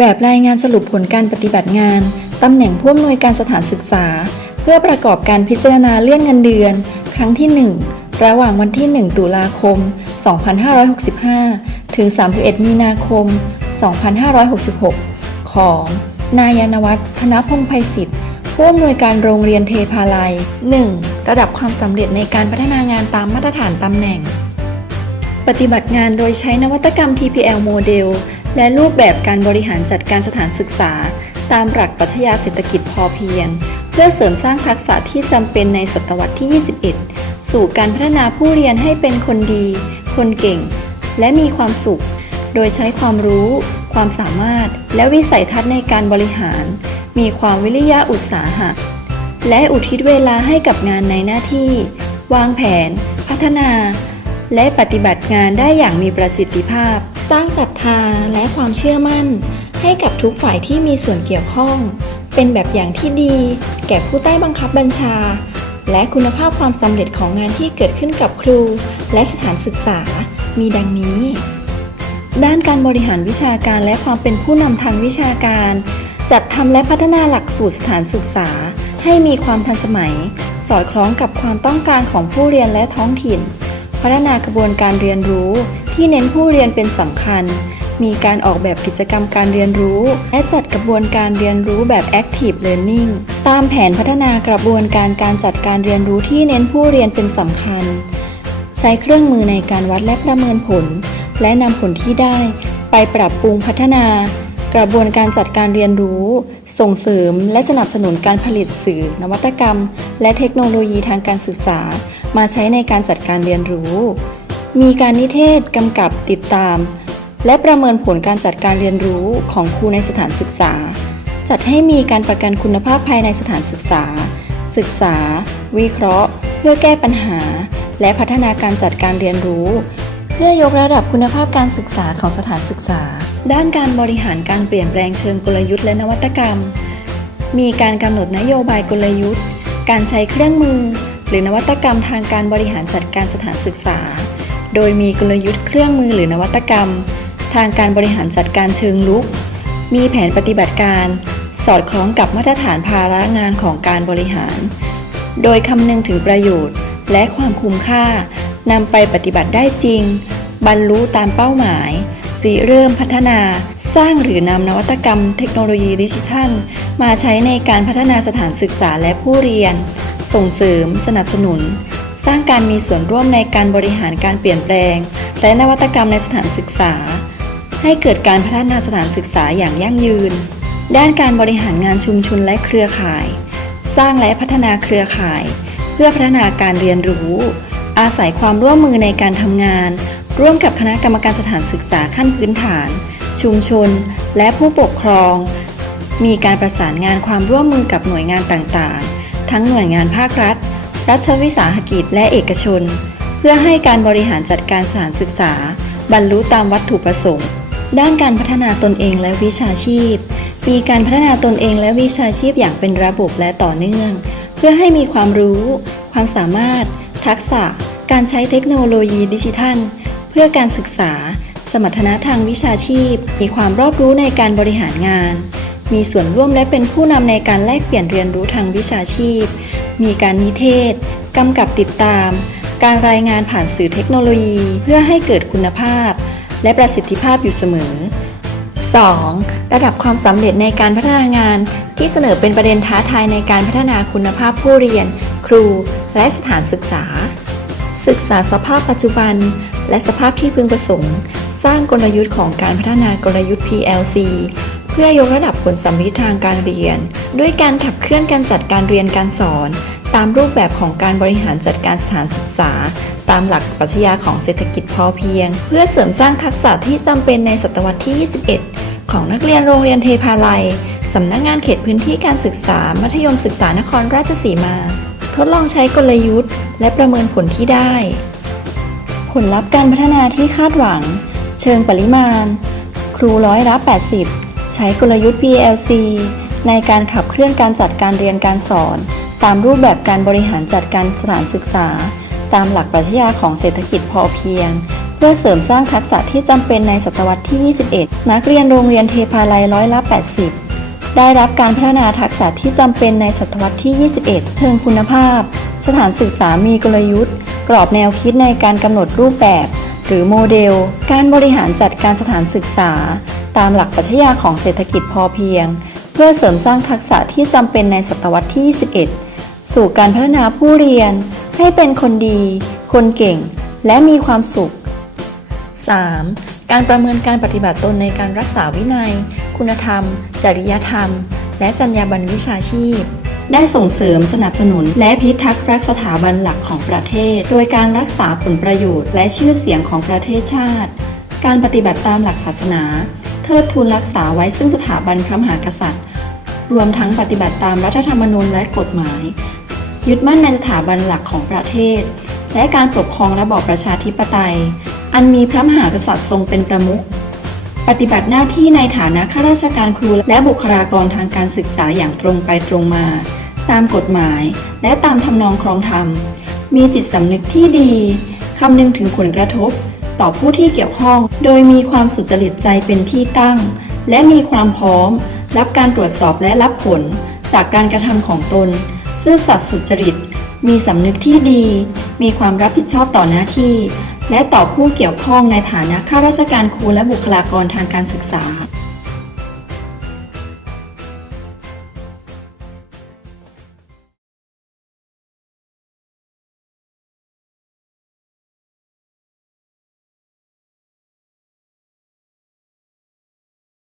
แบบรายงานสรุปผลการปฏิบัติงาน ตำแหน่งผู้อำนวยการสถานศึกษา เพื่อประกอบการพิจารณาเลื่อนเงินเดือน ครั้งที่ 1 ระหว่างวันที่ 1 ตุลาคม 2565 ถึง 31 มีนาคม 2566 ของ นายานวัฒน์ธนพงษ์ไพศิษฐ์ผู้อำนวยการโรงเรียนเทพาลัย 1. ระดับความสำเร็จในการพัฒนางานตามมาตรฐานตำแหน่ง ปฏิบัติงานโดยใช้นวัตกรรม TPL โมเดล และรูปแบบการบริหารจัดการสถานศึกษา ตามหลักปรัชญาเศรษฐกิจพอเพียง เพื่อเสริมสร้างทักษะที่จำเป็นในศตวรรษที่ 21 สู่การพัฒนาผู้เรียนให้เป็นคนดี คนเก่ง และมีความสุข โดยใช้ความรู้ ความสามารถ และวิสัยทัศน์ในการบริหาร มีความวิริยะอุตสาหะ และอุทิศเวลาให้กับงานในหน้าที่ วางแผน พัฒนา และปฏิบัติงานได้อย่างมีประสิทธิภาพ สร้างศรัทธาและความเชื่อมั่น ให้กับทุกฝ่ายที่มีส่วนเกี่ยวข้อง เป็นแบบอย่างที่ดี แก่ผู้ใต้บังคับบัญชา และคุณภาพความสำเร็จของงานที่เกิดขึ้นกับครู และสถานศึกษา มีดังนี้ ด้านการบริหารวิชาการและความเป็นผู้นำทางวิชาการ จัดทำและพัฒนาหลักสูตรสถานศึกษา ให้มีความทันสมัย สอดคล้องกับความต้องการของผู้เรียนและท้องถิ่น พัฒนากระบวนการเรียนรู้ที่เน้นผู้เรียนเป็นสำคัญ มีการออกแบบกิจกรรมการเรียนรู้ และจัดกระบวนการเรียนรู้แบบ Active Learning ตามแผนพัฒนากระบวนการการจัดการเรียนรู้ที่เน้นผู้เรียนเป็นสำคัญ ใช้เครื่องมือในการวัดและประเมินผล และนำผลที่ได้ ไปปรับปรุงพัฒนากระบวนการจัดการเรียนรู้ ส่งเสริมและสนับสนุนการผลิตสื่อ นวัตกรรม และเทคโนโลยีทางการศึกษา มาใช้ในการจัดการเรียนรู้ มีการนิเทศกำกับติดตาม และประเมินผลการจัดการเรียนรู้ของครูในสถานศึกษา จัดให้มีการประกันคุณภาพภายในสถานศึกษา ศึกษา วิเคราะห์ เพื่อแก้ปัญหา และพัฒนาการจัดการเรียนรู้ เพื่อยกระดับคุณภาพการศึกษาของสถานศึกษา ด้านการบริหารการเปลี่ยนแปลงเชิงกลยุทธ์และนวัตกรรม มีการกำหนดนโยบายกลยุทธ์ การใช้เครื่องมือ หรือนวัตกรรมทางการบริหารจัดการสถานศึกษา โดยมีกลยุทธ์เครื่องมือหรือนวัตกรรม ทางการบริหารจัดการเชิงลุก มีแผนปฏิบัติการ สอดคล้องกับมาตรฐานภาระงานของการบริหาร โดยคำนึงถึงประโยชน์ และความคุ้มค่านำไปปฏิบัติได้จริง บรรลุตามเป้าหมายริเริ่มพัฒนาสร้างหรือนำนวัตกรรมเทคโนโลยีดิจิทัล มาใช้ในการพัฒนาสถานศึกษาและผู้เรียน ส่งเสริม สนับสนุน สร้างการมีส่วนร่วมในการบริหารการเปลี่ยนแปลง และนวัตกรรมในสถานศึกษา ให้เกิดการพัฒนาสถานศึกษาอย่างยั่งยืน ด้านการบริหารงานชุมชนและเครือข่าย สร้างและพัฒนาเครือข่าย เพื่อพัฒนาการเรียนรู้ อาศัยความร่วมมือในการทำงาน ร่วมกับคณะกรรมการสถานศึกษาขั้นพื้นฐาน ชุมชน และผู้ปกครอง มีการประสานงานความร่วมมือกับหน่วยงานต่างๆ ทั้งหน่วยงานภาครัฐ รัฐวิสาหกิจและเอกชน เพื่อให้การบริหารจัดการสถานศึกษา บรรลุตามวัตถุประสงค์ ด้านการพัฒนาตนเองและวิชาชีพ มีการพัฒนาตนเองและวิชาชีพอย่างเป็นระบบและต่อเนื่อง เพื่อให้มีความรู้ ความสามารถ ทักษะ การใช้เทคโนโลยีดิจิทัล เพื่อการศึกษา สมรรถนะทางวิชาชีพ มีความรอบรู้ในการบริหารงาน มีส่วนร่วมและเป็นผู้นำในการแลกเปลี่ยนเรียนรู้ทางวิชาชีพ มีการนิเทศกำกับติดตาม การรายงานผ่านสื่อเทคโนโลยี เพื่อให้เกิดคุณภาพ และประสิทธิภาพอยู่เสมอ 2. ระดับความสำเร็จในการพัฒนางานที่เสนอเป็นประเด็นท้าทายในการพัฒนาคุณภาพผู้เรียน ครู และสถานศึกษา ศึกษาสภาพปัจจุบัน และสภาพที่พึงประสงค์ สร้างกลยุทธ์ของการพัฒนากลยุทธ์ PLC เพื่อยกระดับผลสัมฤทธิ์ทางการเรียน ด้วยการขับเคลื่อนการจัดการเรียนการสอน ตามรูปแบบของการบริหารจัดการสถานศึกษา ตามหลักปรัชญาของเศรษฐกิจพอเพียง เพื่อเสริมสร้างทักษะที่จำเป็นในศตวรรษที่ 21 ของนักเรียนโรงเรียนเทพาลัยสำนักงานเขตพื้นที่การศึกษา มัธยมศึกษานครราชสีมา ทดลองใช้กลยุทธ์ และประเมินผลที่ได้ ผลลัพธ์การพัฒนาที่คาดหวัง เชิงปริมาณ ครูร้อยละ80 ใช้กลยุทธ์ PLC ในการขับเคลื่อนการจัดการเรียนการสอน ตามรูปแบบการบริหารจัดการสถานศึกษา ตามหลักปรัชญาของเศรษฐกิจพอเพียง เพื่อเสริมสร้างทักษะที่จำเป็นในศตวรรษที่ 21 นักเรียนโรงเรียนเทพาลัยร้อยละ 80 ได้รับการพัฒนาทักษะที่จำเป็นในศตวรรษที่ 21 เชิงคุณภาพ สถานศึกษามีกลยุทธ์ กรอบแนวคิดในการกำหนดรูปแบบ หรือโมเดล การบริหารจัดการสถานศึกษา ตามหลักปรัชญาของเศรษฐกิจพอเพียง เพื่อเสริมสร้างทักษะที่จำเป็นในศตวรรษที่ 21 สู่การพัฒนาผู้เรียน ให้เป็นคนดี คนเก่ง และมีความสุข 3. การประเมินการปฏิบัติตนในการรักษาวินัย คุณธรรม จริยธรรม และจรรยาบรรณวิชาชีพได้ส่งเสริมสนับสนุนและพิทักษ์รักสถาบันหลักของประเทศ โดยการรักษาผลประโยชน์และชื่อเสียงของประเทศชาติ การปฏิบัติตามหลักศาสนา ทิดทูนรักษาไว้ซึ่งสถาบันพระมหากษัตริย์ รวมทั้งปฏิบัติตามรัฐธรรมนูญและกฎหมาย ยึดมั่นในสถาบันหลักของประเทศ และการปกครองระบอบประชาธิปไตย อันมีพระมหากษัตริย์ทรงเป็นประมุขปฏิบัติหน้าที่ในฐานะข้าราชการครูและบุคลากรทางการศึกษาอย่างตรงไปตรงมา ตามกฎหมาย และตามทำนองครองธรรม มีจิตสำนึกที่ดีคำนึงถึงผลกระทบ ต่อผู้ที่เกี่ยวข้อง โดยมีความสุจริตใจเป็นที่ตั้ง และมีความพร้อม รับการตรวจสอบและรับผล จากการกระทำของตน ซื่อสัตย์สุจริต มีสำนึกที่ดี มีความรับผิดชอบต่อหน้าที่ และต่อผู้เกี่ยวข้องในฐานะข้าราชการครูและบุคลากรทางการศึกษา